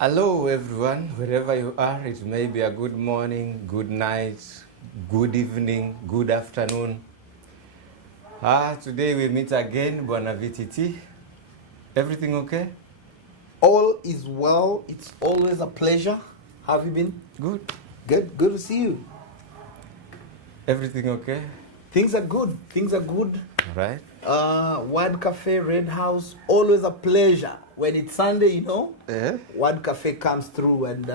Hello, everyone, wherever you are. It may be a good morning, good night, good evening, good afternoon. Today we meet again, Bwana VTT. Everything okay? All is well. It's always a pleasure. How have you been? Good. Good to see you. Everything okay? Things are good. All right. Word Cafe, Red House, always a pleasure. When it's Sunday, Word Cafe comes through, and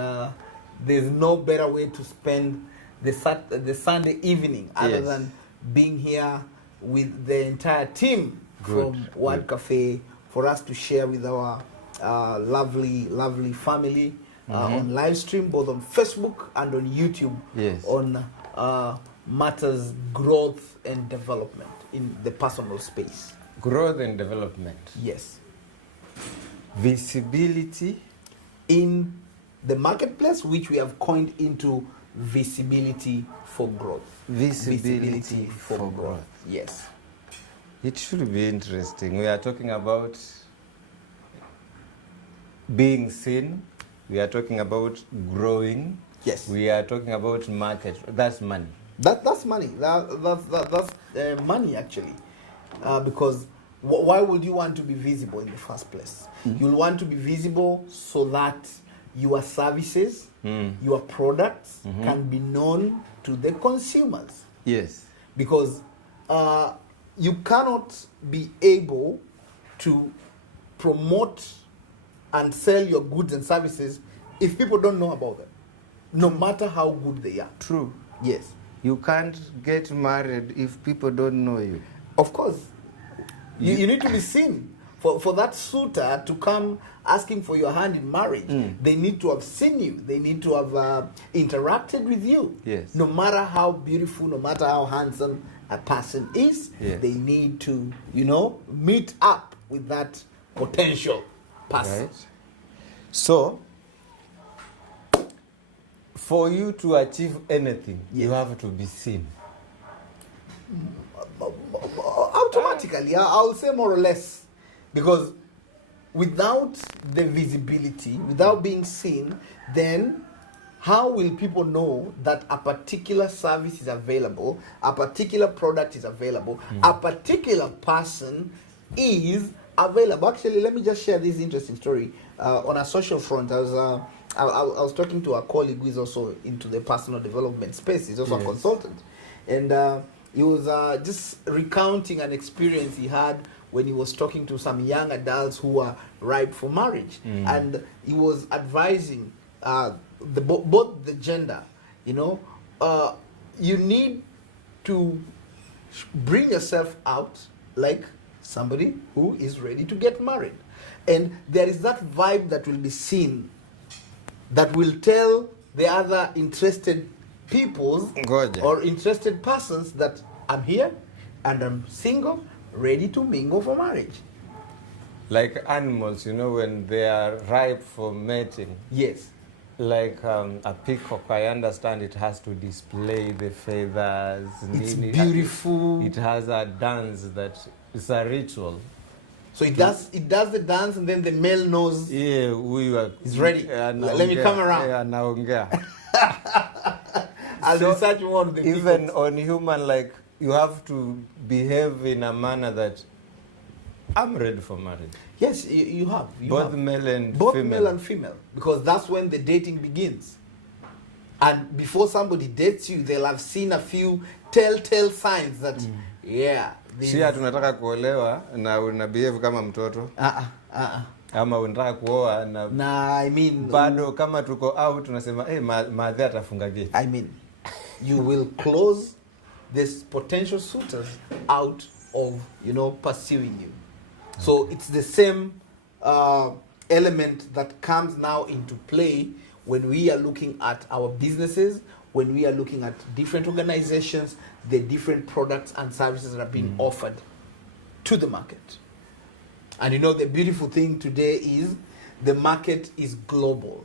there's no better way to spend the Sunday evening other than being here with the entire team from Word Cafe for us to share with our lovely family on live stream, both on Facebook and on YouTube, on matters growth and development in the personal space. Growth and development. Yes. Visibility in the marketplace, which we have coined into visibility for growth. Visibility for growth. Yes. It should be interesting. We are talking about being seen. We are talking about growing. Yes. We are talking about market. That's money. That's money. That's money, actually. Because why would you want to be visible in the first place? You'll want to be visible so that your services, your products can be known to the consumers. Yes. Because you cannot be able to promote and sell your goods and services if people don't know about them, no matter how good they are. True. Yes. You can't get married if people don't know you. Of course. You need to be seen. For that suitor to come asking for your hand in marriage, they need to have seen you. They need to have interacted with you. Yes. No matter how beautiful, no matter how handsome a person is, they need to, meet up with that potential person. Right. So, for you to achieve anything, you have to be seen. Automatically, I'll say more or less. Because without the visibility, without being seen, then how will people know that a particular service is available, a particular product is available, a particular person is available? Actually, let me just share this interesting story. On a social front, I was talking to a colleague who is also into the personal development space. He's also a consultant. And he was just recounting an experience he had when he was talking to some young adults who were ripe for marriage. And he was advising both the gender, you need to bring yourself out like somebody who is ready to get married. And there is that vibe that will be seen that will tell the other interested peoples or interested persons that I'm here and I'm single, ready to mingle for marriage. Like animals, when they are ripe for mating. Yes. Like a peacock, I understand it has to display the feathers. It's beautiful. It has a dance that is a ritual. So it does the dance, and then the male knows he's ready. Let me come around. I'll research more on the even peacocks. On human, like, you have to behave in a manner that I'm ready for marriage. Yes, you have. Both male and female. Because that's when the dating begins. And before somebody dates you, they'll have seen a few telltale signs that, si tunataka kuolewa na una behave kama mtoto. Ama unataka kuoa na bado kama tuko out tunasema madhe atafunga gate. I mean, you will close this potential suitors out of, pursuing you. So it's the same element that comes now into play when we are looking at our businesses, when we are looking at different organizations, the different products and services that are being offered to the market. And the beautiful thing today is the market is global.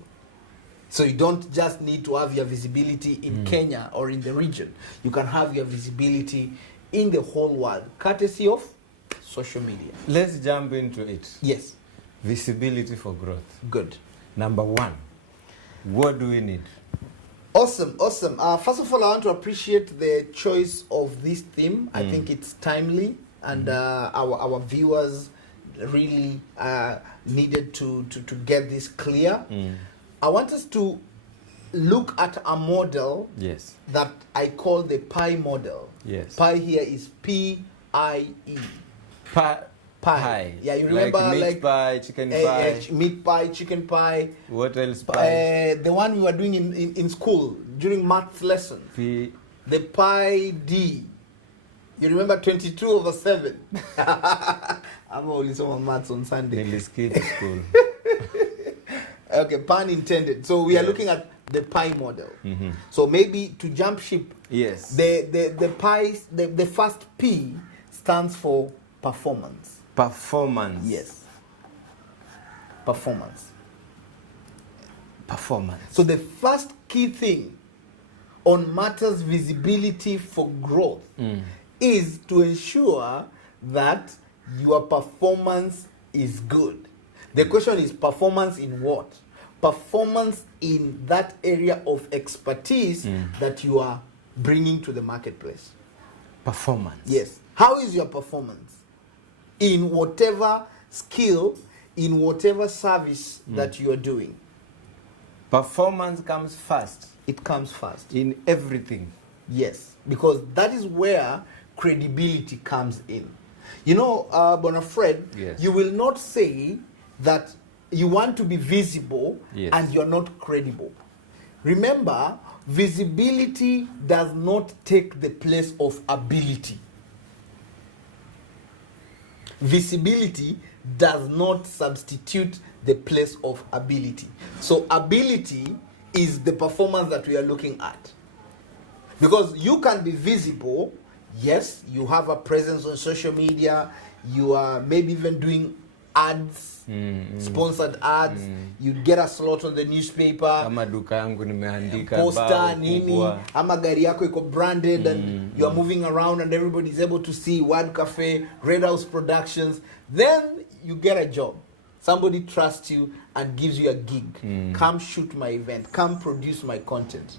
So you don't just need to have your visibility in Kenya or in the region. You can have your visibility in the whole world, courtesy of social media. Let's jump into it. Yes. Visibility for growth. Good. Number one, what do we need? Awesome. First of all, I want to appreciate the choice of this theme. I think it's timely, and our viewers really needed to get this clear. I want us to look at a model that I call the pie model. Yes. Pie here is P-I-E. Pie. Yeah, you remember like meat pie, chicken pie. Meat pie, chicken pie. What else pie? The one we were doing in school during maths lesson. The pie D. You remember 22/7? I'm only some maths on Sunday. Nearly skipped school. Okay, pun intended. So we are looking at the pie model. So maybe to jump ship. Yes. The pies, the first P stands for performance. Performance. Yes. Performance. So the first key thing on matters visibility for growth is to ensure that your performance is good. The question is performance in what? Performance in that area of expertise that you are bringing to the marketplace. Performance. Yes. How is your performance? In whatever skill, in whatever service that you are doing. Performance comes first. It comes first. In everything. Yes. Because that is where credibility comes in. You know, Bonafred, you will not say that you want to be visible and you're not credible. Remember, visibility does not take the place of ability. Visibility does not substitute the place of ability. So ability is the performance that we are looking at. Because you can be visible, yes, you have a presence on social media, you are maybe even doing ads, sponsored ads, you get a slot on the newspaper, ama duka yangu nimeandika poster nini, ama gari yako iko branded and you are moving around and everybody is able to see Word Cafe, Red House Productions. Then you get a job. Somebody trusts you and gives you a gig. Come shoot my event, come produce my content.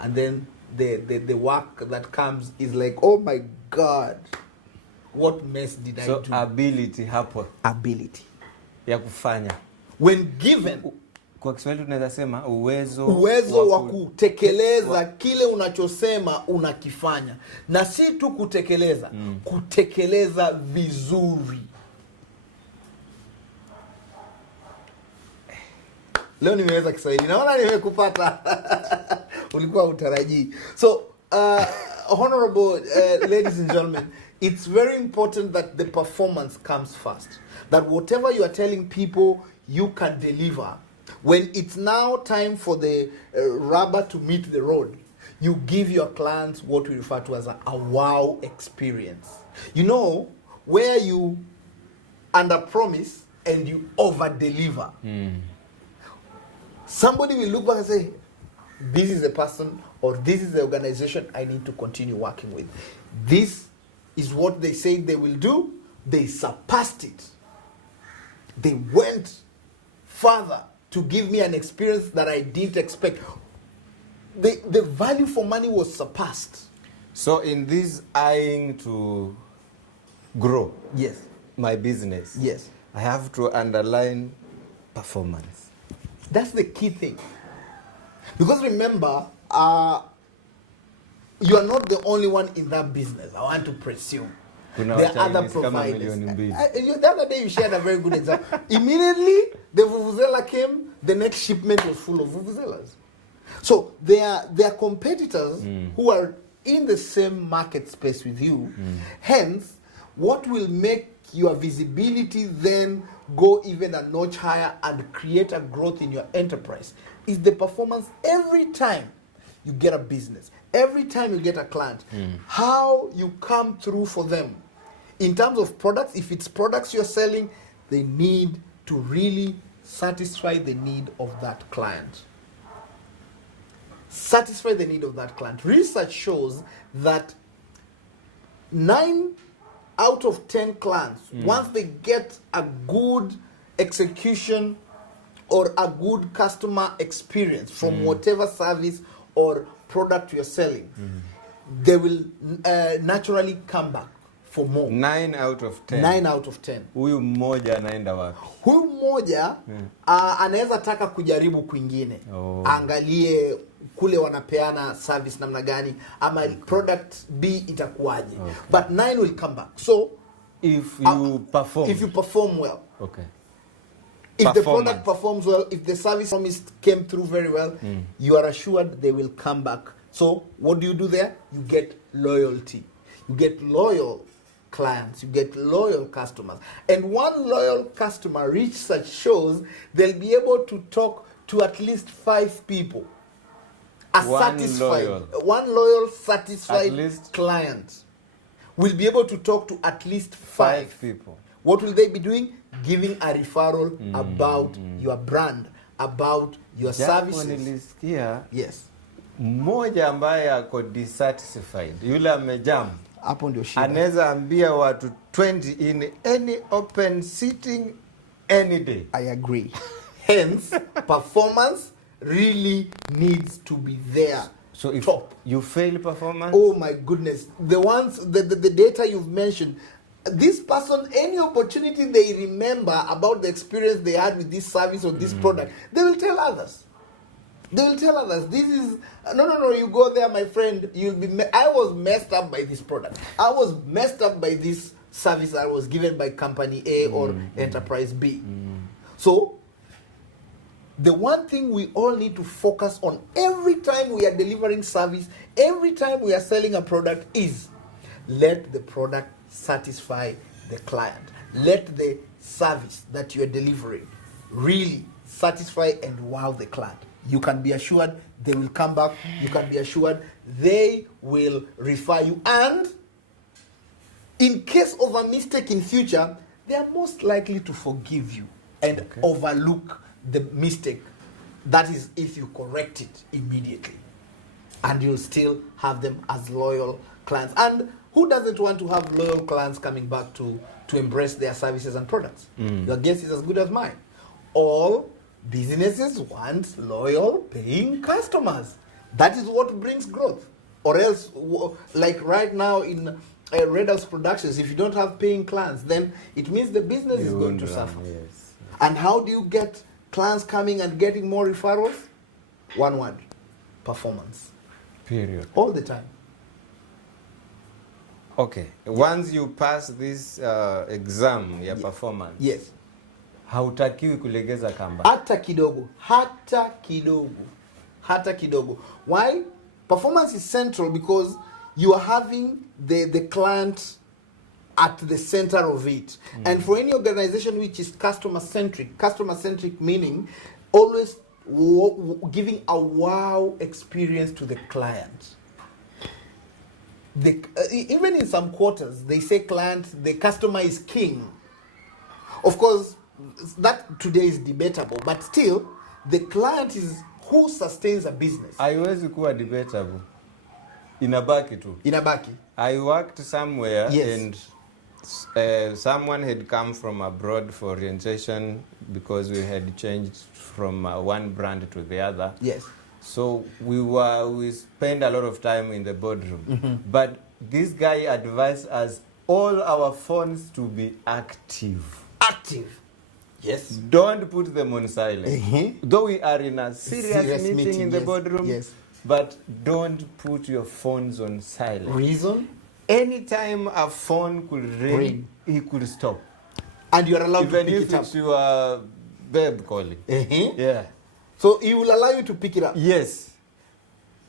And then the work that comes is like, oh my God, what mess did I do? So ability hapo. Ability ya kufanya. When given, kwa Kiswahili tunaweza sema uwezo wa kutekeleza kile unachosema unakifanya. Na si tu kutekeleza, kutekeleza vizuri. Leo nimeweza Kiswahili. Naona nimekupata. Ulikuwa utarajii. So, honorable ladies and gentlemen, it's very important that the performance comes first. That whatever you are telling people, you can deliver. When it's now time for the rubber to meet the road, you give your clients what we refer to as a wow experience. You know, where you under-promise and you over-deliver. Somebody will look back and say, this is the person or this is the organization I need to continue working with. This is what they said they will do. They surpassed it. They went further to give me an experience that I didn't expect. The value for money was surpassed. So in this eyeing to grow my business, I have to underline performance. That's the key thing. Because remember, you are not the only one in that business. I want to presume. There are other providers. The other day you shared a very good example. Immediately, the Vuvuzela came, the next shipment was full of Vuvuzelas. So there are competitors who are in the same market space with you. Hence, what will make your visibility then go even a notch higher and create a growth in your enterprise is the performance every time you get a business, every time you get a client, how you come through for them. In terms of products, if it's products you're selling, they need to really satisfy the need of that client. Satisfy the need of that client. Research shows that 9 out of 10 clients, once they get a good execution or a good customer experience from whatever service or product you're selling, they will naturally come back for more. 9 out of 10. 9 out of 10. Huyu mmoja anaenda wapi? Huyu mmoja anaweza taka kujaribu kwingine. Angalie kule wanapeana service namna gani ama product B itakuwaje. But 9 will come back. So if you perform well. Okay. If the product performs well, if the service promise came through very well, you are assured they will come back. So what do you do there? You get loyalty. You get loyal clients. You get loyal customers. And one loyal customer, research shows, they'll be able to talk to at least 5 people. One loyal, satisfied client will be able to talk to at least 5 people. What will they be doing? Giving a referral about your brand, about your services. Nilisikia yes. Mmoja ambaye ako dissatisfied, yule amejam, hapo ndio shida. Anaweza ambia watu 20 in any open sitting any day. I agree. Hence, performance really needs to be there. So if top. You fail performance? Oh my goodness. The data you've mentioned, this person, any opportunity they remember about the experience they had with this service or this product, they will tell others. They will tell others, this is, no, you go there, my friend, you'll be, I was messed up by this product. I was messed up by this service that was given by company A or enterprise B. So, the one thing we all need to focus on every time we are delivering service, every time we are selling a product is, let the product satisfy the client. Let the service that you are delivering really satisfy and wow the client. You can be assured they will come back. You can be assured they will refer you. And in case of a mistake in future, they are most likely to forgive you and overlook the mistake. That is if you correct it immediately. And you'll still have them as loyal clients. And who doesn't want to have loyal clients coming back to embrace their services and products? Your guess is as good as mine. All businesses want loyal, paying customers. That is what brings growth. Or else, like right now in Red House Productions, if you don't have paying clients, then it means the business is going to suffer. Yes. And how do you get clients coming and getting more referrals? One word: performance. Period. All the time. Okay. Once you pass this exam, your performance. Yes. Hautakiwi kulegeza kamba. Hata kidogo. Hata kidogo. Why? Performance is central because you are having the client at the center of it. And for any organization which is customer centric meaning always giving a wow experience to the client. Even in some quarters, they say the customer is king. Of course, that today is debatable, but still, the client is who sustains a business. Haiwezi kuwa debatable. Inabaki tu. I worked somewhere and someone had come from abroad for orientation because we had changed from one brand to the other. Yes. So we spent a lot of time in the boardroom. But this guy advised us all our phones to be active. Active. Yes. Don't put them on silent. Though we are in a serious meeting in the boardroom, but don't put your phones on silent. Reason? Anytime a phone could ring, he could stop. And you are allowed to pick it up. Even if it's your babe calling. Yeah. So he will allow you to pick it up? Yes.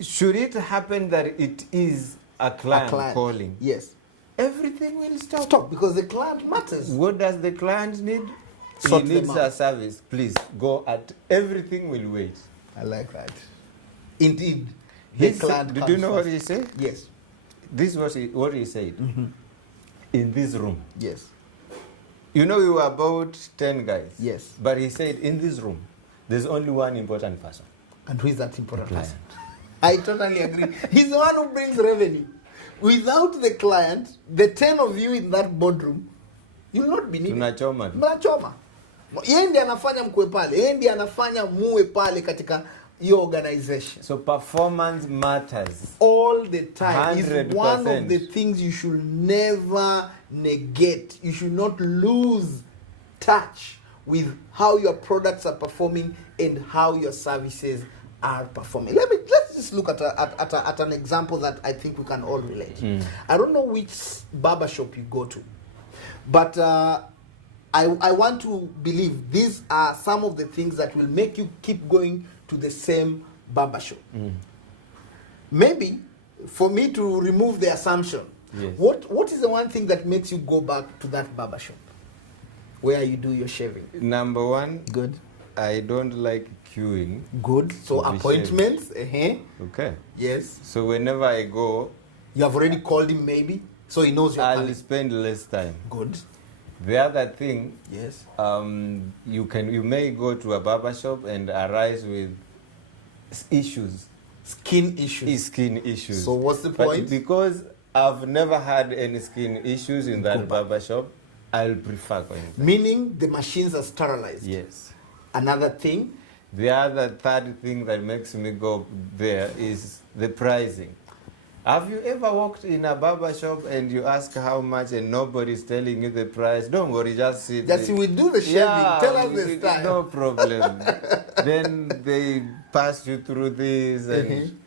Should it happen that it is a client calling? Yes. Everything will stop. Stop, because the client matters. What does the client need? He needs a service. Please, go at everything will wait. I like that. Indeed. Did you know what he said? Yes. This was what he said. In this room. Yes. You know, we were about 10 guys. Yes. But he said, in this room, there's only one important person. And who is that important person? I totally agree. He's the one who brings revenue. Without the client, the 10 of you in that boardroom, you'll not be needed. Tunachoma. Tunachoma. Yeye ndiye anafanya mkwe pale. Yeye ndiye anafanya muwe pale katika your organization. So performance matters All the time. 100%. It's one of the things you should never negate. You should not lose touch with how your products are performing and how your services are performing. Let's just look at an example that I think we can all relate. I don't know which barbershop you go to, but I want to believe these are some of the things that will make you keep going to the same barbershop. Maybe for me to remove the assumption, yes. What is the one thing that makes you go back to that barbershop where you do your shaving? Number one, good. I don't like queuing. Good. So appointments. Okay. Yes. So whenever I go, you have already called him, maybe, so he knows you're coming. I'll spend less time. Good. The other thing, yes, you may go to a barber shop and arise with issues, skin issues. So what's the point? But because I've never had any skin issues in that barber shop, I'll prefer going there. Meaning the machines are sterilized. Yes. Another thing. The other third thing that makes me go there is the pricing. Have you ever walked in a barber shop and you ask how much and nobody's telling you the price? Don't worry, just sit. Just we do the shaving. Yeah, tell us the style. No problem. Then they pass you through this and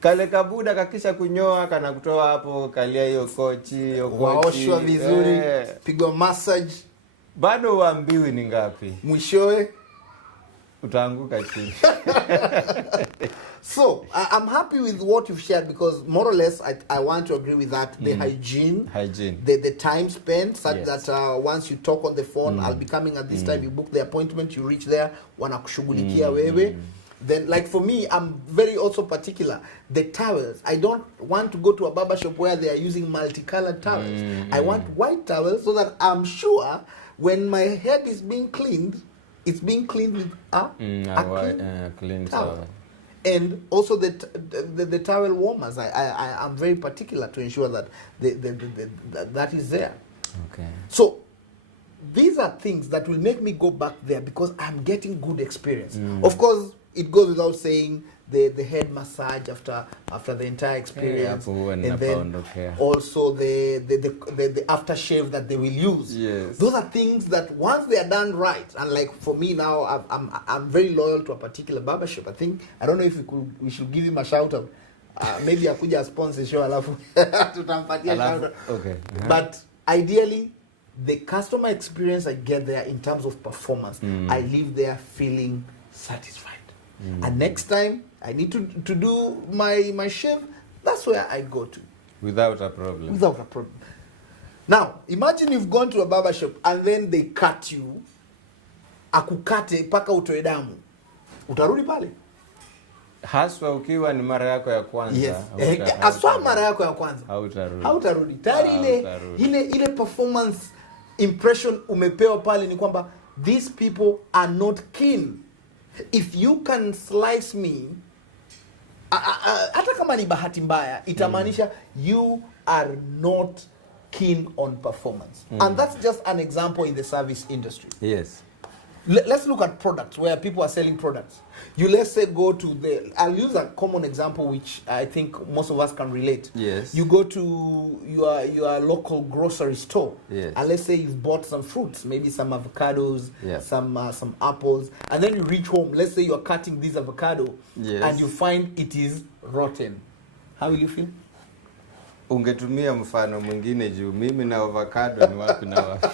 kale kabuda kakisha kunyoa kana kutoa hapo kalia hiyo kochi, waoshwa vizuri, pigwa massage. Bado uambiwi ni ngapi. Mwishowe utaanguka chini. So I'm happy with what you've shared, because more or less I want to agree with that. The hygiene, the time spent, such that once you talk on the phone, I'll be coming at this time, you book the appointment, you reach there, wanakushughulikia wewe. Then, like for me, I'm very also particular. The towels. I don't want to go to a barber shop where they are using multicolored towels. I want white towels so that I'm sure when my head is being cleaned, it's being cleaned with a clean towel. And also the towel warmers. I'm very particular to ensure that that is there. Okay. So these are things that will make me go back there because I'm getting good experience. Of course, it goes without saying the head massage after the entire experience, and then also the aftershave that they will use. Yes. Those are things that once they are done right, and like for me now, I'm very loyal to a particular barbershop. I don't know if we should give him a shout out. Maybe akuja sponsor show alafu tutampatia shout out. Okay. But ideally, the customer experience I get there in terms of performance, I leave there feeling satisfied. And next time I need to do my shave, that's where I go to. Without a problem. Without a problem. Now, imagine you've gone to a barber shop and then they cut you. Akukate paka utoe damu. Utarudi pale? Haswa ukiwa ni mara yako ya kwanza. Yes. Haswa mara yako ya kwanza. Hautarudi. Tayari ile performance impression umepewa pale ni kwamba these people are not keen. If you can slice me, hata kama ni bahati mbaya, itamaanisha you are not keen on performance. And that's just an example in the service industry. Yes. Let's look at products, where people are selling products. You, let's say, go to I'll use a common example which I think most of us can relate. Yes. You go to your local grocery store. Yes. And let's say you've bought some fruits, maybe some avocados, some apples, and then you reach home. Let's say you're cutting this avocado, and you find it is rotten. How will you feel? Ungetumia mfano mwingine juu mimi na avocado ni wapi na wapi.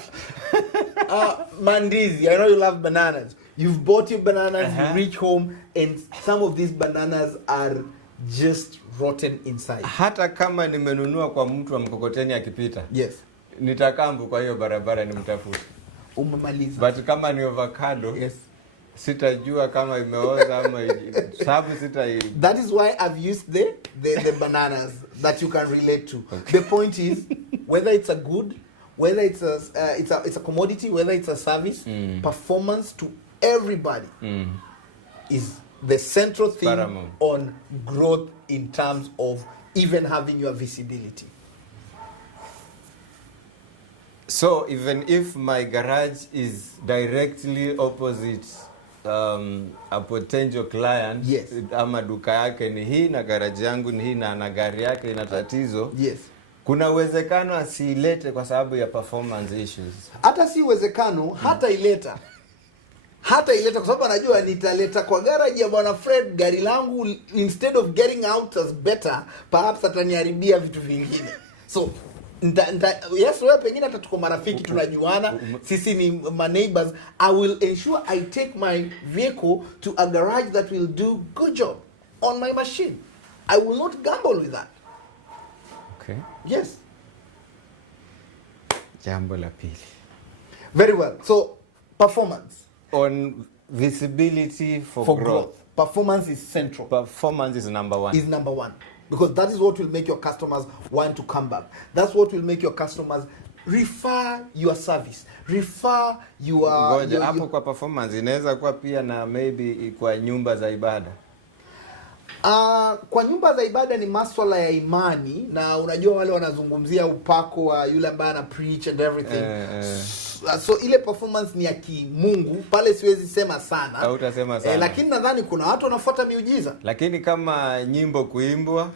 Mandizi, I know you love bananas. You've bought your bananas, you reach home, and some of these bananas are just rotten inside. Hata kama nimenunua kwa mtu wa mkokoteni akipita. Yes. Nitakambu kwa hiyo barabara nimtafute. Umemaliza. But kama ni avocado, sitajua kama imeoza ama sababu That is why I've used the bananas that you can relate to. Okay. The point is, whether it's a good, whether it's a commodity, whether it's a service, performance to everybody is the central thing on growth in terms of even having your visibility. So even if my garage is directly opposite a potential client, yes, ama duka yake ni hii na garage yangu ni hii na gari yake ina tatizo, yes, kuna uwezekano asilete kwa sababu ya performance issues. Hata si uwezekano, hata ileta kwa sababu anajua nitaleta kwa garage ya bwana Fred gari langu, instead of getting out as better, perhaps ataniharibia vitu vingine. So yes, wewe pengine hata tuko marafiki, tunajuana, sisi ni my neighbors. I will ensure I take my vehicle to a garage that will do good job on my machine. I will not gamble with that. Okay. Yes. Jambo la pili. Very well. So performance. On visibility for growth. Performance is central. Performance is number one. Is number one. Because that is what will make your customers want to come back. That's what will make your customers refer your service. Refer your... Hapo kwa performance inaweza kuwa pia na maybe kwa nyumba za ibada. Kwa nyumba za ibada ni masuala ya imani, na unajua wale wanazungumzia upako wa yule ambaye ana preach and everything. So ile performance ni ya kimungu, pale siwezi sema sana. Hautasema sana. Lakini nadhani kuna watu wanafuata miujiza. Lakini kama nyimbo kuimbwa,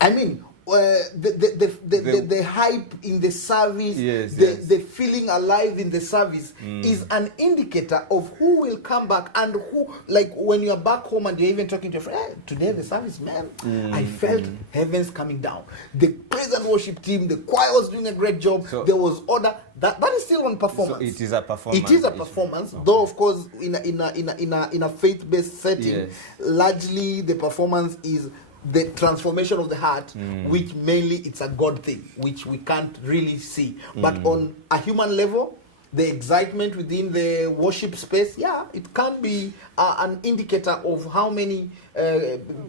I mean, the hype in the service, yes, the feeling alive in the service is an indicator of who will come back and who, like when you're back home and you're even talking to your friend, hey, today the service, man, I felt heavens coming down. The praise and worship team, the choir was doing a great job. So, there was order. That is still on performance. So it is a performance. It is a performance, okay. Though of course in a faith-based setting, yes, largely the performance is the transformation of the heart, which mainly it's a God thing, which we can't really see. But on a human level, the excitement within the worship space, yeah, it can be an indicator of how many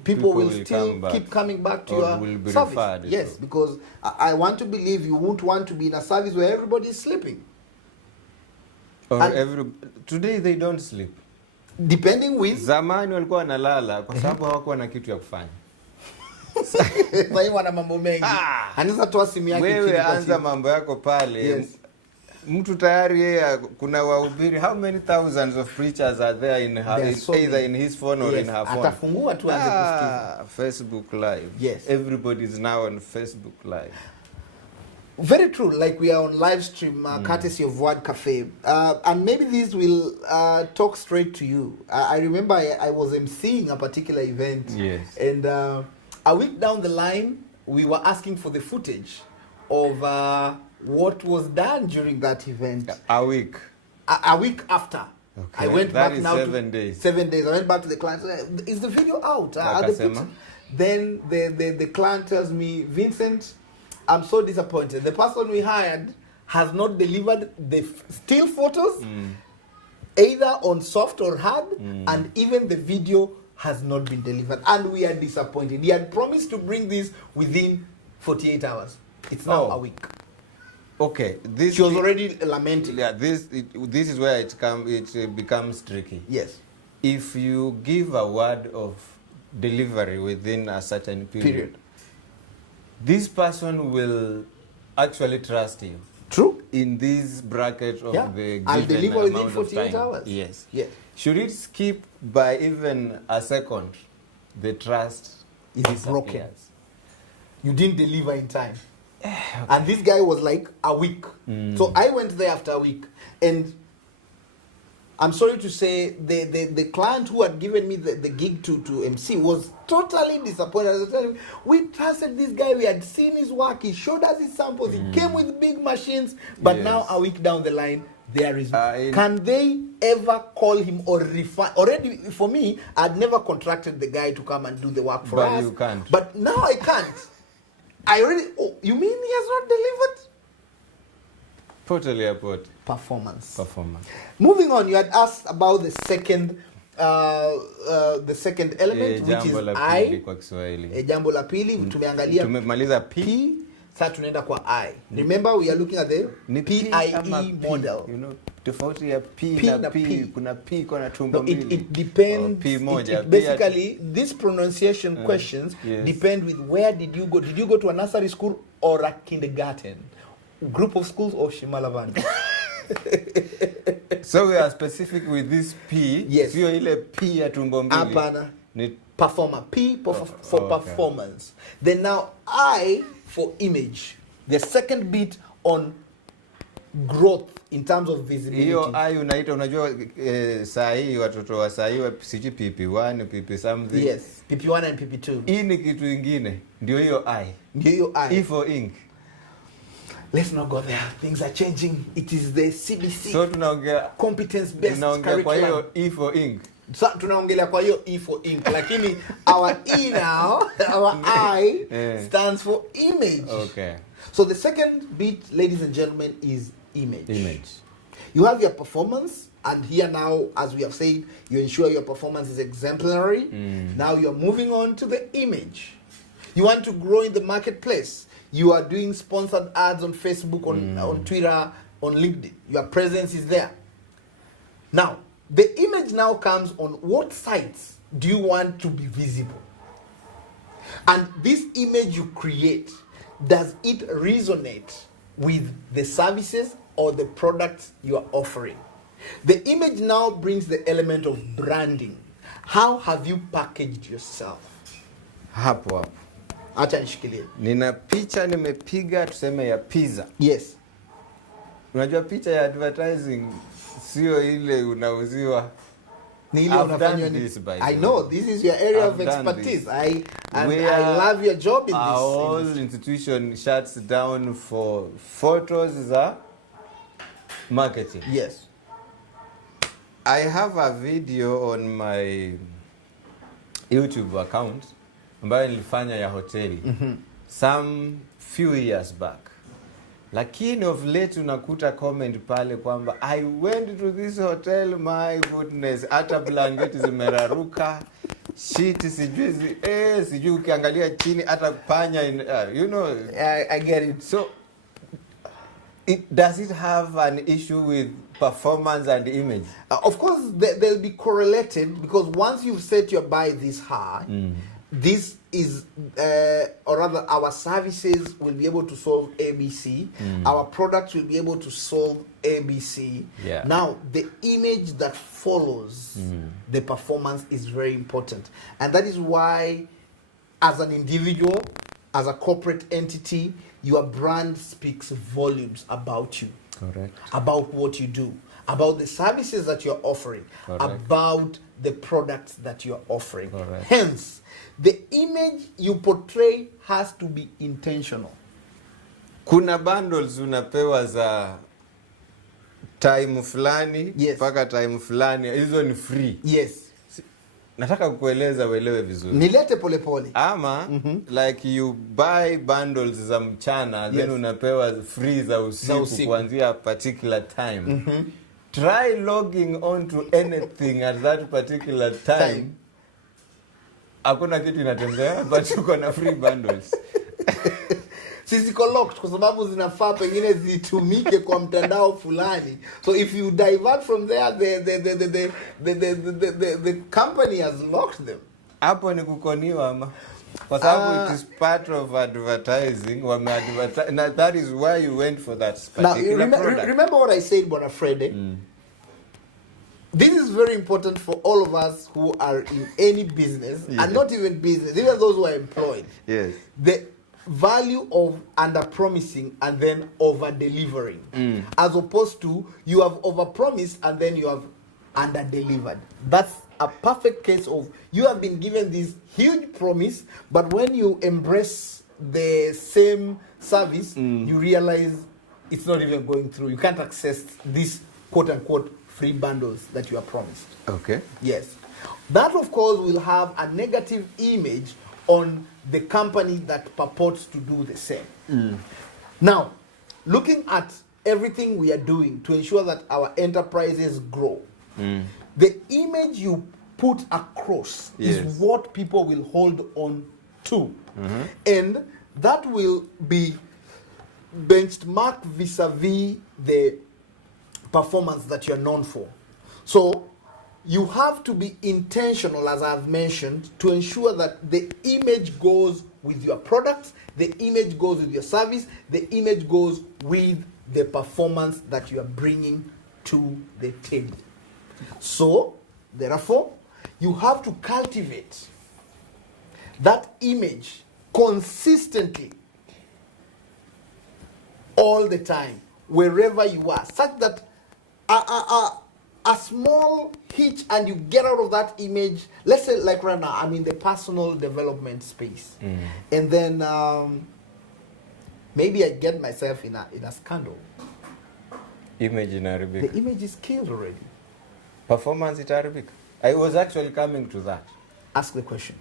people will still keep coming back to your service. Yes, because I want to believe you won't want to be in a service where everybody is sleeping. Or today they don't sleep. Depending with... Zamani walikuwa wanalala kwa sababu hawakuwa na kitu ya kufanya. Sasa wana mambo mengi. Anaweza toa simu yake chini. Wewe anza mambo yako pale. Yes. Mtu tayari yeye kuna wahubiri, how many thousands of preachers are there in either in his phone or in her phone. Atafungua tu anze kusikiza. Facebook live. Yes. Everybody is now on Facebook live. Very true. Like we are on live stream, courtesy of Word Cafe. And maybe this will talk straight to you. I remember I was emceeing a particular event. Yes. And a week down the line, we were asking for the footage of what was done during that event. A week? A week after. Okay. I went that back is now 7 days. 7 days. I went back to the client. Is the video out? Then the client tells me, Vincent, I'm so disappointed. The person we hired has not delivered the still photos, either on soft or hard, and even the video has not been delivered. And we are disappointed. He had promised to bring this within 48 hours. It's now a week. Okay. She was already lamenting. Yeah, this is where it becomes tricky. Yes. If you give a word of delivery within a certain period, this person will actually trust you. True. In this bracket of the given I'll deliver amount within 48 of time. hours. Yes. Yes. Should it skip by even a second, the trust is broken. You didn't deliver in time. Okay. And this guy was like a week. So I went there after a week. And I'm sorry to say, the client who had given me the gig to MC was totally disappointed. I was telling him, we trusted this guy, we had seen his work, he showed us his samples, he came with big machines, but now a week down the line, there is... can they ever call him or refine? Already, for me, I'd never contracted the guy to come and do the work for us. But you can't. But now I can't. I already... Oh, you mean he has not delivered? Totally about performance. Moving on, you had asked about the second element, which is I. Jambo la pili, tumeangalia tumemaliza P. Sasa tunaenda kwa I. Remember, we are looking at the PIE model. You know, tofauti ya P na P. Kuna P kuna tumbo mbili. It depends. P moja. Basically, these pronunciation questions depend with where did you go. Did you go to a nursery school or a kindergarten? Group of schools or Shimalavani? So we are specific with this P. Yes. Sio ile P ya tumbo mbili. Hapana. Performer. P for performance. Then now I for image. The second bit on growth in terms of visibility. Hiyo I unaita, unajua saa hii watoto wa saa hii siji PP1, PP something. Yes, PP1 and PP2. Hii ni kitu ingine. Ndio hiyo I. Ndio hiyo I. E for ink. Let's not go there. Things are changing. It is the CBC. So tunaongea competence based curriculum. Kwa hiyo E for ink. So tunaongelea kwa hiyo E for ink. Lakini our E now, our I stands for image. Okay. So the second bit, ladies and gentlemen, is image. Image. You have your performance, and here now, as we have said, you ensure your performance is exemplary. Now you're moving on to the image. You want to grow in the marketplace. You are doing sponsored ads on Facebook, on Twitter, on LinkedIn. Your presence is there. Now, the image now comes on what sites do you want to be visible? And this image you create, does it resonate with the services or the products you are offering? The image now brings the element of branding. How have you packaged yourself? Hapo. Acha nishikilie. Nina picha nimepiga tuseme ya pizza. Yes. Unajua picha ya advertising sio ile unauziwa. Ni ile unafanywa ni. I know this is your area of expertise. I love your job in this. All institution shuts down for photos za marketing. Yes. I have a video on my YouTube account ambayo nilifanya ya hoteli some few years back. Lakini of late unakuta comment pale kwamba I went to this hotel, my goodness, hata blanketi zimeraruka, sheet sijui ukiangalia chini hata panya you know. I get it. So does it have an issue with performance and image? Of course they'll be correlated, because once you've set your buy this high, this is or rather our services will be able to solve ABC. Our products will be able to solve ABC. Yeah. Now the image that follows the performance is very important, and that is why as an individual, as a corporate entity, your brand speaks volumes about you. Correct. About what you do, about the services that you're offering, correct, about the products that you're offering. Correct. Hence, the image you portray has to be intentional. Kuna bundles unapewa za time fulani mpaka time fulani, hizo ni free. Yes. Nataka kukueleza uelewe vizuri. Nilete pole pole. Ama like you buy bundles za mchana, then unapewa free za usiku kuanzia particular time. Try logging on to anything at that particular time. Hakuna kitu inatembea, but uko na free bundles. Sisi locked kwa sababu zinafaa pengine zitumike kwa mtandao fulani. So if you divert from there, the company has locked them. Hapo ni kukoniwa ama? Kwa sababu it is part of advertising. And that is why you went for that particular product. Remember what I said, Bwana Frede? This is very important for all of us who are in any business, and not even business, even those who are employed. Yes. The value of under-promising and then over-delivering. As opposed to, you have over-promised and then you have under-delivered. That's a perfect case of, you have been given this huge promise, but when you embrace the same service, you realize it's not even going through. You can't access this quote-unquote free bundles that you are promised. Okay. Yes. That, of course, will have a negative image on the company that purports to do the same. Now, looking at everything we are doing to ensure that our enterprises grow, the image you put across is what people will hold on to. And that will be benchmarked vis-a-vis the performance that you're known for. So, you have to be intentional, as I've mentioned, to ensure that the image goes with your products, the image goes with your service, the image goes with the performance that you are bringing to the table. So, therefore, you have to cultivate that image consistently all the time, wherever you are, such that a small hitch and you get out of that image. Let's say, like right now, I'm in the personal development space, and then maybe I get myself in a scandal. Image in Arabic. The image is killed already. Performance in Arabic. I was actually coming to that. Ask the question.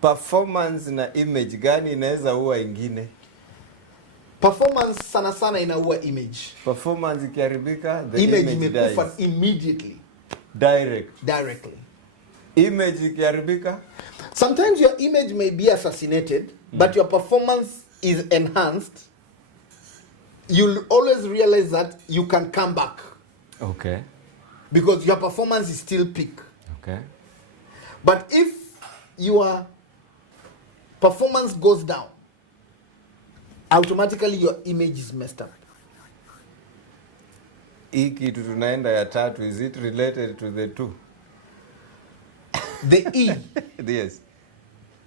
Performance na image gani inaweza uwa ingine? Performance sana sana inaua image. Performance ikiharibika, the image imekufa immediately. Directly. Image ikiharibika. Sometimes your image may be assassinated, but your performance is enhanced. You'll always realize that you can come back. Okay. Because your performance is still peak. Okay. But if your performance goes down, automatically your image is messed up. Hii kitu tunaenda ya tatu, is it related to the two? The E. Yes.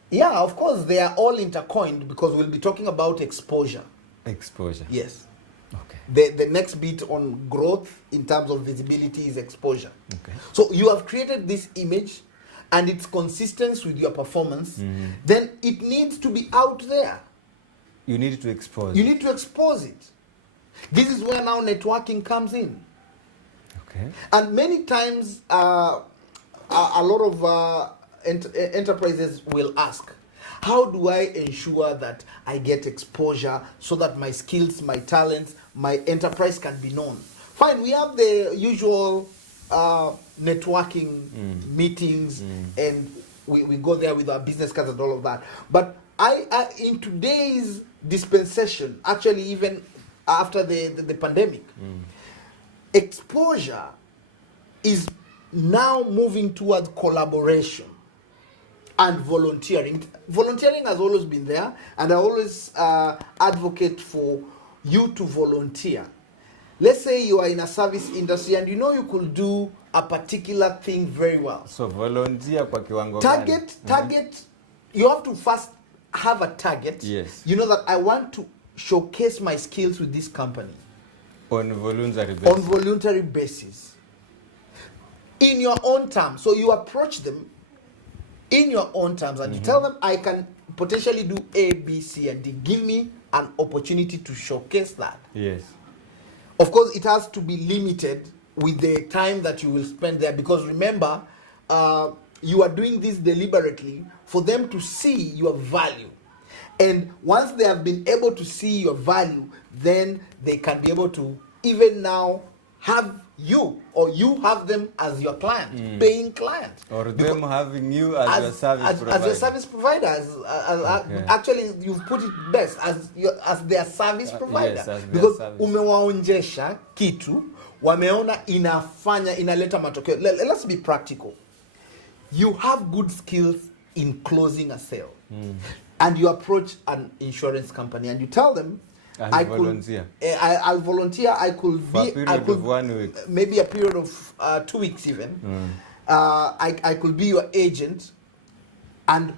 Yeah, of course, they are all intercoined because we'll be talking about exposure. Exposure. Yes. Okay. The next bit on growth in terms of visibility is exposure. Okay. So you have created this image and it's consistent with your performance, then it needs to be out there. You need to expose You need to expose it. This is where now networking comes in. Okay. And many times, a lot of enterprises will ask, how do I ensure that I get exposure so that my skills, my talents, my enterprise can be known? Fine, we have the usual networking meetings, and we go there with our business cards and all of that. But I in today's dispensation, actually even after the pandemic, exposure is now moving towards collaboration and volunteering. Volunteering has always been there, and I always advocate for you to volunteer. Let's say you are in a service industry and you know you could do a particular thing very well. So volunteer kwa kiwango Target, you have to first have a target. Yes. You know that I want to showcase my skills with this company. On voluntary basis. On voluntary basis. In your own terms. So you approach them in your own terms and you tell them, I can potentially do A, B, C, and D. Give me an opportunity to showcase that. Yes. Of course, it has to be limited with the time that you will spend there, because remember, you are doing this deliberately for them to see your value. And once they have been able to see your value, then they can be able to even now have you, or you have them as your client, paying client. Or them having you as your service provider. As your service provider. Okay. Actually, you've put it best, as their service provider. Yes, as their because service. umewaonjesha kitu, wameona inaleta matokeo. Let's be practical. You have good skills in closing a sale. And you approach an insurance company and you tell them, I'll volunteer. I'll volunteer. I could For a period of 1 week. Maybe a period of 2 weeks even. I could be your agent, and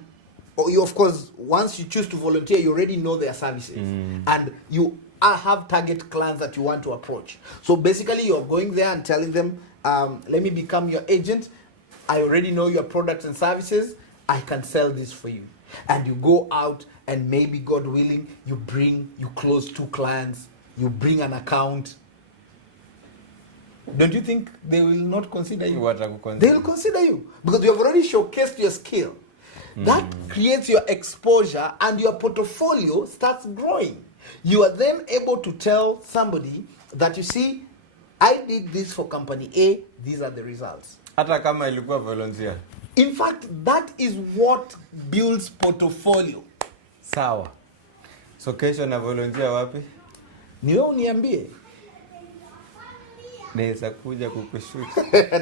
you, of course, once you choose to volunteer, you already know their services, and you have target clients that you want to approach. So basically, you're going there and telling them, "Let me become your agent. I already know your products and services. I can sell this for you." And you go out, and maybe, God willing, you close 2 clients, you bring an account. Don't you think they will not consider you? They will consider you because you have already showcased your skill. That creates your exposure, and your portfolio starts growing. You are then able to tell somebody that, you see, I did this for company A, these are the results. Hata kama ilikuwa volunteer. In fact, that is what builds portfolio. Sawa. So kesho na volunteer wapi? Ni wewe uniambie. naweza kuja kukushoot.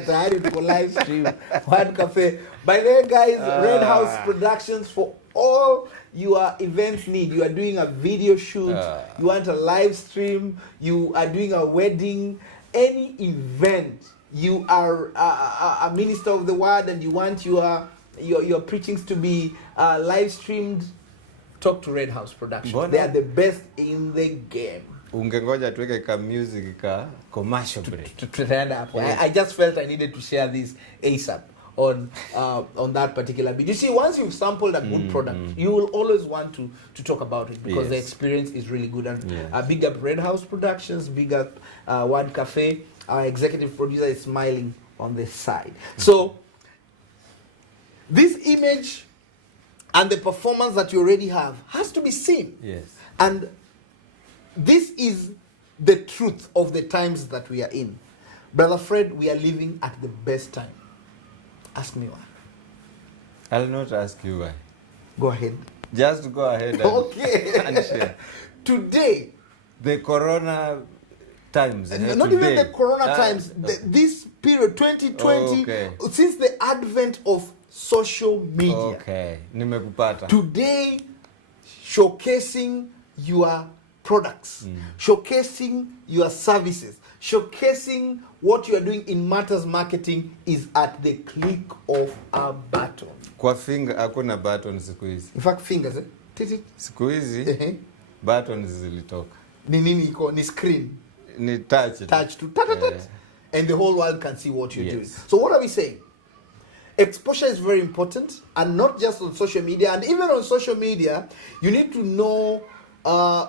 Tayari tuko live stream One Cafe. By the way guys, Red House Productions, for all your events need. You are doing a video shoot, you want a live stream, you are doing a wedding, any event, you are a minister of the word and you want your preachings to be live streamed, talk to Red House Productions. They are the best in the game. Ungengoja tuweke ka music ka commercial break. I just felt I needed to share this ASAP on that particular bit. You see, once you've sampled a good product, you will always want to talk about it because the experience is really good. And big up Red House Productions, big up One Cafe. Our executive producer is smiling on this side. So this image and the performance that you already have has to be seen. Yes. And this is the truth of the times that we are in. Brother Fred, we are living at the best time. Ask me why. I'll not ask you why. Go ahead. Just go ahead and, okay. and share. Today, the corona times. Not even the corona times. This period, 2020, since the advent of social media. Okay. Nimekupata. Today, showcasing your products, showcasing your services, showcasing what you are doing in matters marketing is at the click of a button. Kwa finger hakuna button siku hizi. In fact, fingers siku hizi buttons zilitoka. Ni nini iko? Ni screen. Ni touch to and the whole world can see what you're doing. So what are we saying? Exposure is very important, and not just on social media. And even on social media, you need to know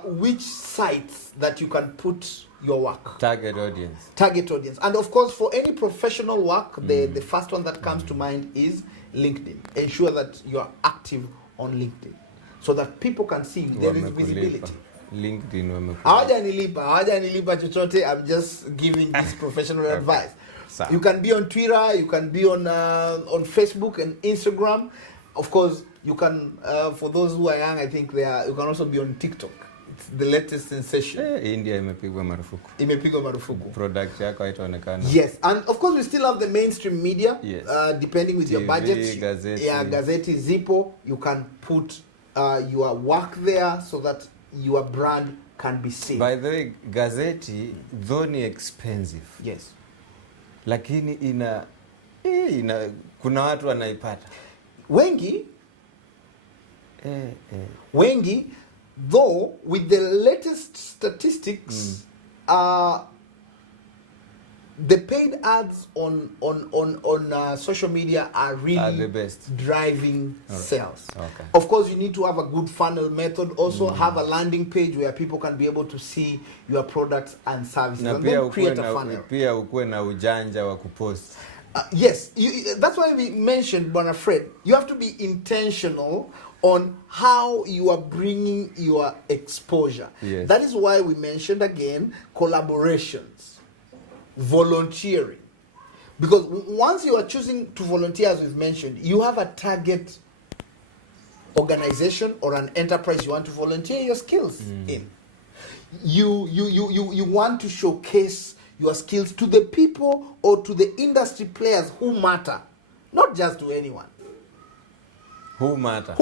which sites that you can put your work. Target audience. And of course, for any professional work, the first one that comes to mind is LinkedIn. Ensure that you are active on LinkedIn so that people can see there is visibility. LinkedIn. Hawajanilipa chochote. I'm just giving this professional advice. You can be on Twitter, you can be on Facebook and Instagram. Of course, you can, for those who are young, I think you can also be on TikTok. It's the latest sensation. India imepigwa marufuku. Product yako haitaonekana. Yes, and of course we still have the mainstream media. Yes. Depending with your budget. Gazeti. Yeah, Gazeti, Zipo. You can put your work there so that your brand can be seen. By the way, Gazeti, though ni expensive. Yes. Lakini ina kuna watu wanaipata. Wengi, though with the latest statistics, the paid ads on social media are really the best. Driving sales. Okay. Of course, you need to have a good funnel method. Also, have a landing page where people can be able to see your products and services. Na and then create a funnel. Pia ukuwe na ujanja wa kupost. Yes, that's why we mentioned, Bwana Fred, you have to be intentional on how you are bringing your exposure. Yes. That is why we mentioned again collaborations, volunteering. Because once you are choosing to volunteer, as we've mentioned, you have a target organization or an enterprise you want to volunteer your skills in. You want to showcase your skills to the people or to the industry players who matter, not just to anyone. Who matter.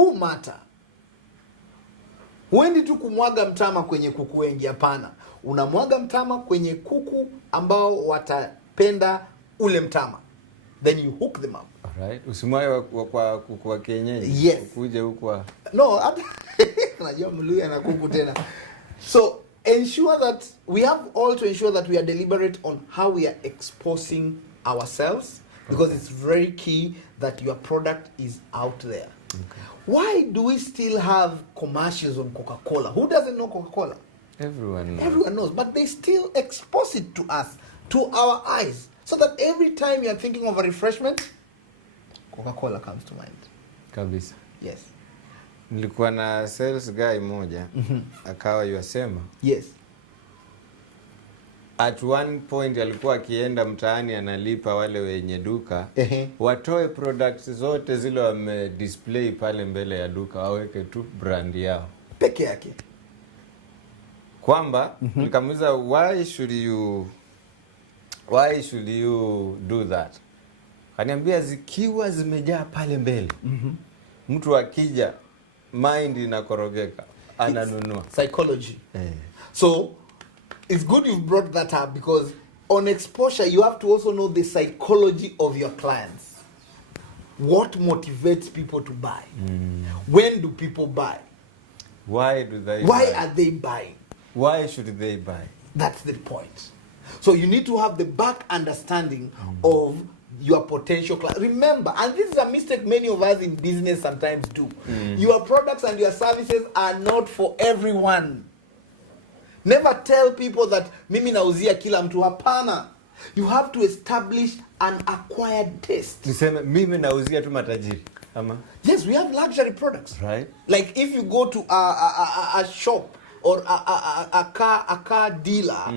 Huendi tu kumwaga mtama kwenye kuku wengi, hapana. Unamwaga mtama kwenye kuku ambao watapenda ule mtama. Then you hook them up. Alright. Usimwae kwa kuku wa kienyeji. Yes. Kuje huko. No, najua mluya na kuku tena. So ensure that we have all to ensure that we are deliberate on how we are exposing ourselves, because it's very key that your product is out there. Okay. Why do we still have commercials on Coca-Cola? Who doesn't know Coca-Cola? Everyone knows. Everyone knows, but they still expose it to us, to our eyes, so that every time you are thinking of a refreshment, Coca-Cola comes to mind. Kabisa. Yes. Nilikuwa na sales guy moja, akawa yasema. Yes. At one point alikuwa akienda mtaani analipa wale wenye duka, watoe products zote zile wame display pale mbele ya duka, waweke tu brand yao peke yake. Kwamba nikamuuliza, why should you Why should you do that? Kaniambia zikiwa zimejaa pale mbele. Mtu akija mind inakorogeka, ananunua. Psychology. So it's good you've brought that up, because on exposure you have to also know the psychology of your clients. What motivates people to buy? When do people buy? Why do they Why buy? are they buying? Why should they buy? That's the point. So you need to have the back understanding of your potential client. Remember, and this is a mistake many of us in business sometimes do. Your products and your services are not for everyone. Never tell people that mimi nauzia kila mtu. Hapana. You have to establish an acquired taste. Niseme mimi nauzia tu matajiri. Ama? Yes, we have luxury products. Right. Like if you go to a shop or a car dealer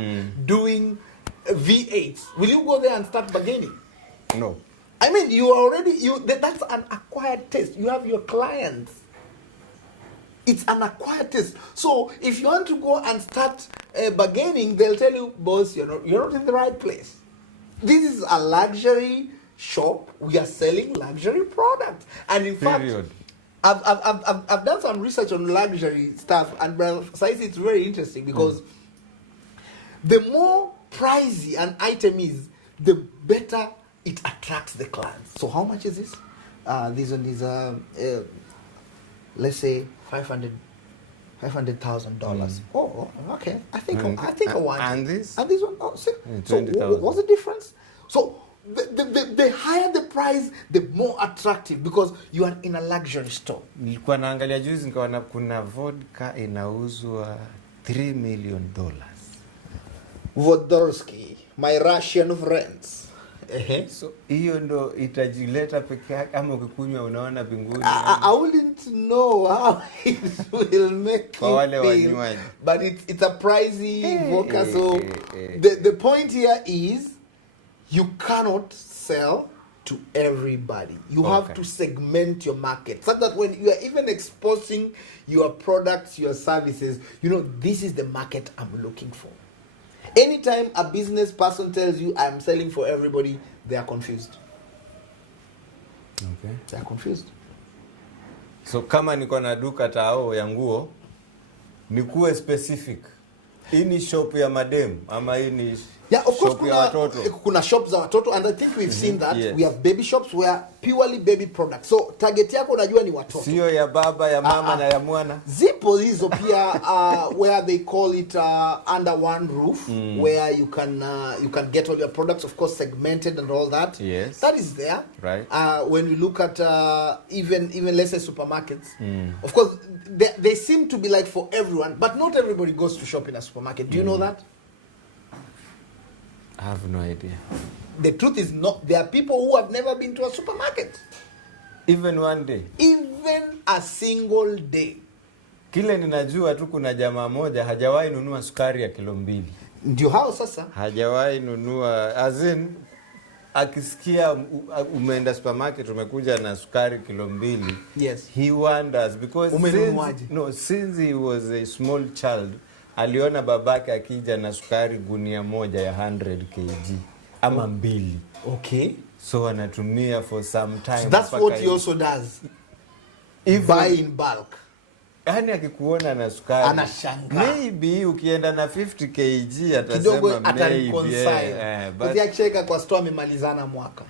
doing V8s, will you go there and start bargaining? No. I mean, you already, that's an acquired taste. You have your clients. It's an acquired taste. So if you want to go and start bargaining, they'll tell you, boss, you're not in the right place. This is a luxury shop. We are selling luxury products. And in fact, I've done some research on luxury stuff, and besides, it's very interesting because the more pricey an item is, the better it attracts the clients. So how much is this? This one is let's say $500,000. Oh, okay. I think I want and it. this? And this one, oh, see? So 20,000. what's the difference? So the higher the price, the more attractive, because you are in a luxury store. Nilikuwa naangalia juzi nikaona kuna vodka inauzwa $3 million. Vodorsky, my Russian friends. So hiyo ndo itajileta peke yake, ama ukikunywa unaona mbinguni. I wouldn't know how it will make kwa you wale feel, wanywaji. but it's a pricey vodka. So the point here is you cannot sell to everybody. You have to segment your market, so that when you are even exposing your products, your services, this is the market I'm looking for. Anytime a business person tells you I'm selling for everybody, they are confused. Okay. They are confused. So kama niko na duka tao ya nguo, nikuwe specific. Hii ni shop ya madem ama hii ni shop ya watoto? Kuna shops za watoto, and I think we've seen that. Yes. We have baby shops where purely baby products. So target yako unajua ni watoto. Sio ya baba, ya mama na ya mwana. Zipo hizo pia where they call it under one roof, where you can get all your products, of course segmented and all that. Yes. That is there. Right. When we look at even let's say supermarkets, of course they seem to be like for everyone, but not everybody goes to shop in a supermarket. Do you know that? I have no idea. The truth is not. There are people who have never been to a supermarket. Even one day. Even a single day. Kile ninajua tu kuna jamaa moja hajawahi nunua sukari ya kilo 2. Ndio hao sasa. Hajawahi nunua, as in akisikia umeenda supermarket umekuja na sukari kilo 2. Yes. He wonders because since he was a small child, aliona babake akija na sukari gunia moja ya 100 kg ama 2. Okay. So anatumia for some time. So that's what he also does. Buy in bulk. Yaani akikuona na sukari anashangaa. Maybe ukienda na 50 kg atasema maybe. But akicheka kwa store amemalizana mwaka.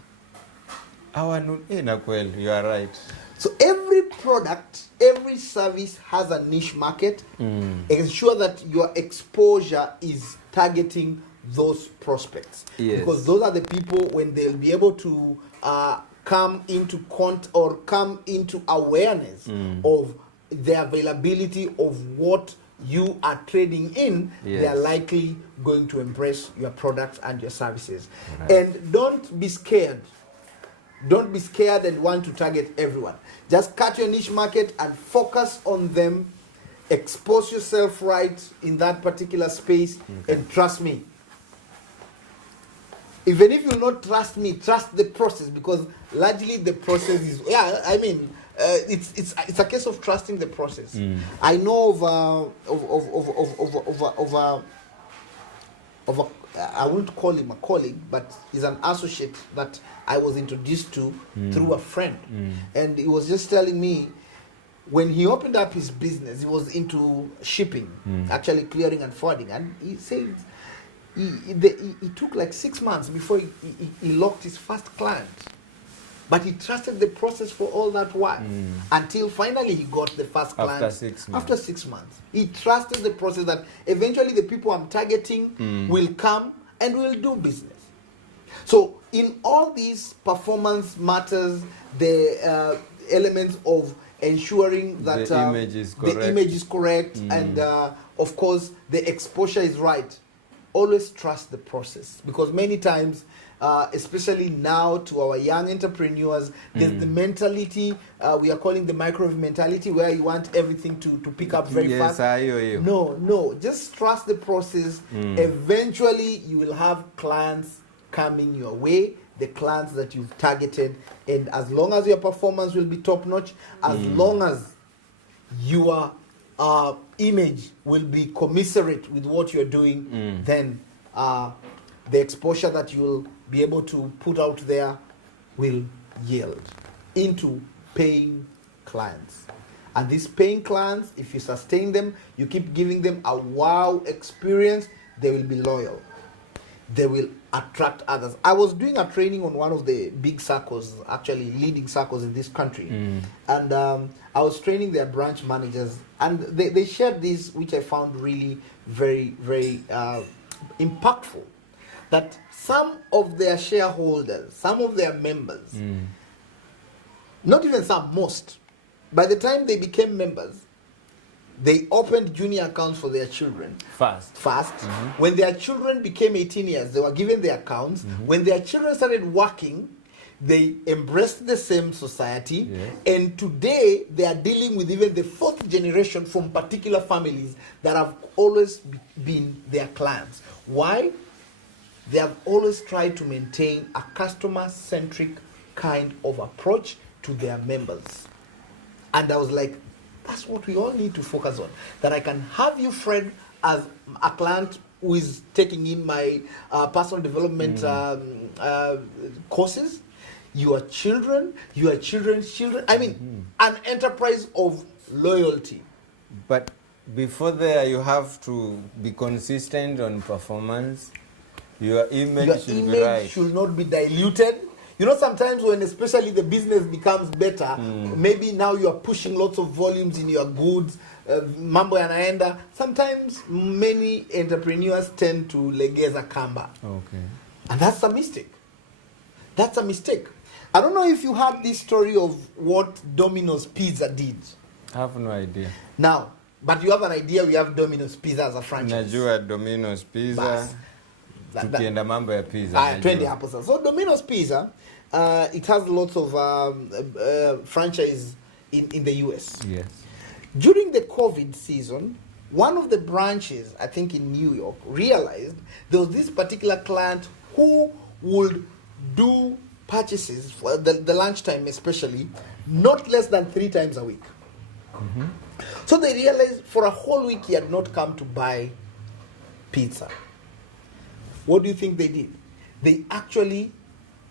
Na kweli, you are right. So every product, every service has a niche market. Ensure that your exposure is targeting those prospects. Yes. Because those are the people when they'll be able to come into awareness of the availability of what you are trading in. Yes. They are likely going to embrace your products and your services. Right. And don't be scared. Don't be scared and want to target everyone. Just cut your niche market and focus on them. Expose yourself right in that particular space. Okay. And trust me. Even if you will not trust me, trust the process, because largely the process is it's a case of trusting the process. I know of I won't call him a colleague, but he's an associate that I was introduced to through a friend. And he was just telling me, when he opened up his business, he was into shipping, actually clearing and forwarding. And he said he took like 6 months before he locked his first client. But he trusted the process for all that while until finally he got the first client. After 6 months. He trusted the process that eventually the people I'm targeting will come and will do business. So in all these performance matters, the elements of ensuring that the image is correct and of course the exposure is right. Always trust the process, because many times especially now to our young entrepreneurs, there's the mentality we are calling the microwave mentality, where you want everything to pick up very fast. No, just trust the process. Eventually you will have clients coming your way, the clients that you've targeted, and as long as your performance will be top notch, as long as your image will be commensurate with what you're doing, then the exposure that you'll be able to put out there will yield into paying clients. And these paying clients, if you sustain them, you keep giving them a wow experience, they will be loyal. They will attract others. I was doing a training on one of the big circles, actually leading circles in this country. And I was training their branch managers. And they shared this, which I found really very, very impactful. That some of their shareholders, some of their members, not even some, most, by the time they became members, they opened junior accounts for their children. Fast. When their children became 18 years, they were given their accounts. When their children started working, they embraced the same society. And today, they are dealing with even the fourth generation from particular families that have always been their clients. Why? They have always tried to maintain a customer-centric kind of approach to their members. And I was like, that's what we all need to focus on. That I can have you, Fred, as a client who is taking in my personal development courses. Your children, your children's children. I mean, an enterprise of loyalty. But before there, you have to be consistent on performance. Your image should not be diluted. You know, sometimes when especially the business becomes better, maybe now you are pushing lots of volumes in your goods, mambo yanaenda. Sometimes many entrepreneurs tend to legeza kamba. Okay. And that's a mistake. That's a mistake. I don't know if you heard this story of what Domino's Pizza did. I have no idea. Now, but you have an idea we have Domino's Pizza as a franchise. Najua Domino's Pizza. Tukienda mambo ya pizza. Twende hapo sasa. So Domino's Pizza, it has lots of franchise in the US. Yes. During the COVID season, one of the branches, I think in New York, realized there was this particular client who would do purchases for the lunchtime especially, not less than 3 times a week. So they realized for a whole week he had not come to buy pizza. What do you think they did? They actually,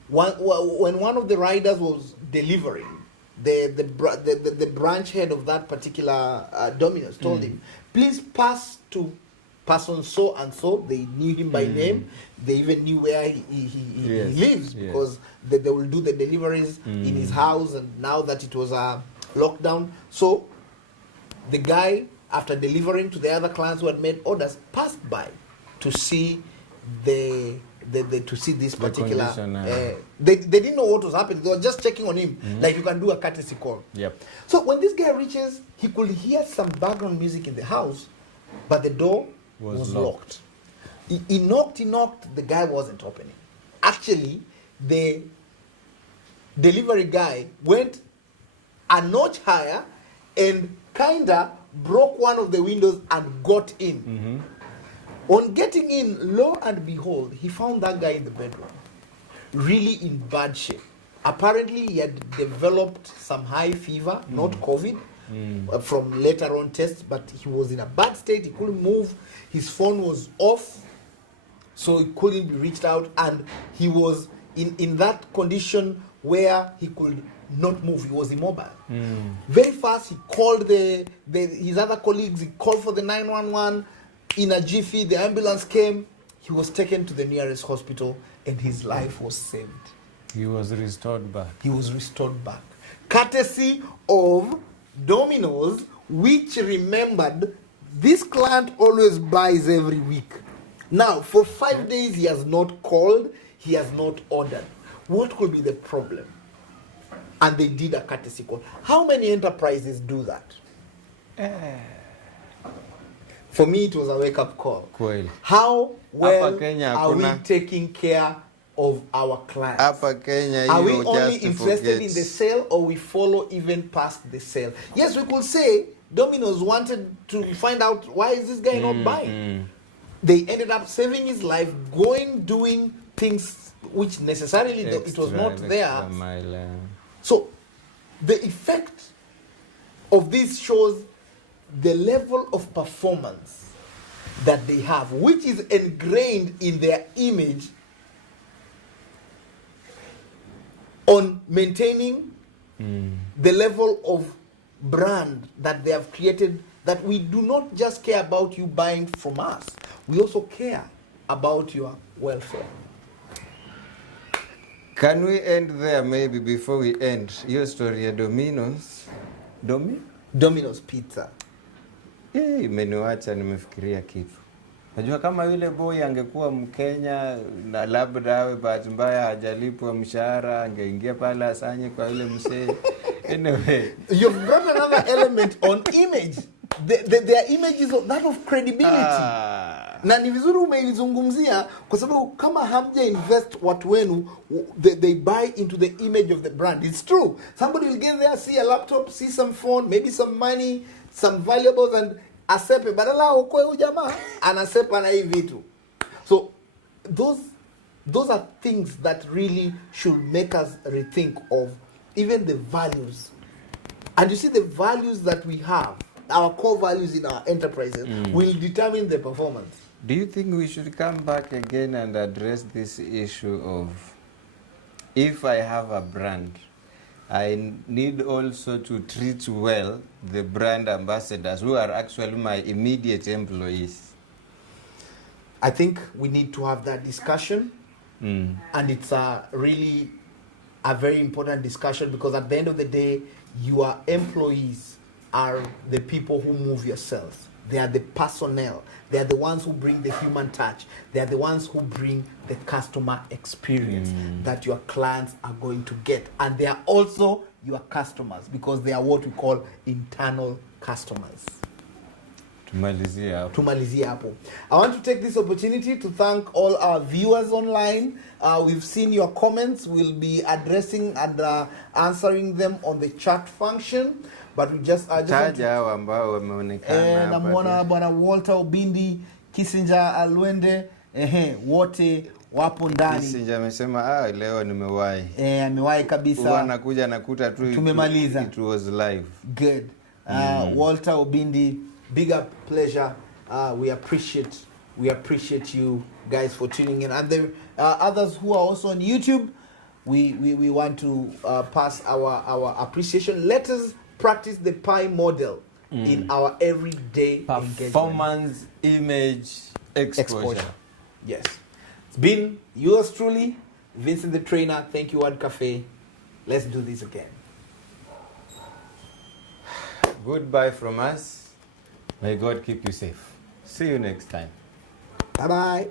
when one of the riders was delivering, the branch head of that particular Domino's told him, please pass to person so and so. They knew him by name. They even knew where he lives, because they will do the deliveries in his house. And now that it was a lockdown, so the guy, after delivering to the other clients who had made orders, passed by to see to see this particular they didn't know what was happening. They were just checking on him, like you can do a courtesy call. So when this guy reaches, he could hear some background music in the house, but the door was locked. He knocked, the guy wasn't opening. Actually, the delivery guy went a notch higher and kinda broke one of the windows and got in. On getting in, lo and behold, he found that guy in the bedroom, really in bad shape. Apparently, he had developed some high fever, not COVID, from later on tests, but he was in a bad state. He couldn't move. His phone was off. so he couldn't be reached out, and he was in that condition where he could not move. He was immobile. Very fast, he called his other colleagues. He called for the 911. In a jiffy, the ambulance came. He was taken to the nearest hospital, and his life was saved. He was restored back. He was restored back, courtesy of Domino's, which remembered this client always buys every week. Now, for 5 days, he has not called, he has not ordered. What could be the problem? And they did a courtesy call. How many enterprises do that? For me, it was a wake-up call. Cool. How well Kenya, are we taking care of our clients? Kenya, are we only interested in the sale, or we follow even past the sale? Yes, we could say Domino's wanted to find out why is this guy not buying. They ended up saving his life, doing things which necessarily it was not there. So the effect of this shows the level of performance that they have, which is ingrained in their image on maintaining the level of brand that they have created, that we do not just care about you buying from us, we also care about your welfare. Can we end there maybe before we end? Your story ya Domino's. Domino's Pizza. Imeniwacha nimefikiria kitu. Najua kama yule boy angekuwa Mkenya na labda awe bahati mbaya hajalipwa mshahara, angeingia pale asanye kwa yule msee. Anyway, you've brought another element on image. Their image is that of credibility. Na ni vizuri umeizungumzia kwa sababu kama hamja invest watu wenu, they buy into the image of the brand. It's true. Somebody will get there, see a laptop, see some phone, maybe some money, some valuables, and asepe badala ukoe ujamaa anasepa na hii vitu. So those are things that really should make us rethink of even the values. And you see, the values that we have, our core values in our enterprises, will determine the performance. Do you think we should come back again and address this issue of, if I have a brand, I need also to treat well the brand ambassadors who are actually my immediate employees? I think we need to have that discussion. And it's really a very important discussion, because at the end of the day, your employees are the people who move your sales. They are the personnel. They are the ones who bring the human touch. They are the ones who bring the customer experience that your clients are going to get. And they are also your customers, because they are what we call internal customers. Tumalizie hapo. I want to take this opportunity to thank all our viewers online. We've seen your comments. We'll be addressing and answering them on the chat function. But we just ambao wameonekana hapa. Namwona bwana Walter Obindi, Kissinger Alwende, wote wapo ndani. Kissinger amesema leo nimewahi. Amewahi kabisa. Wanakuja nakuta tu tumemaliza. It was live. Good. Walter Obindi, big up, pleasure. We appreciate you guys for tuning in, and the others who are also on YouTube, we want to pass our appreciation. Let us practice the PI model in our everyday performance image exposure. Yes. It's been yours truly, Vincent the Trainer. Thank you, Word Cafe. Let's do this again. Goodbye from us. May God keep you safe. See you next time. Bye-bye.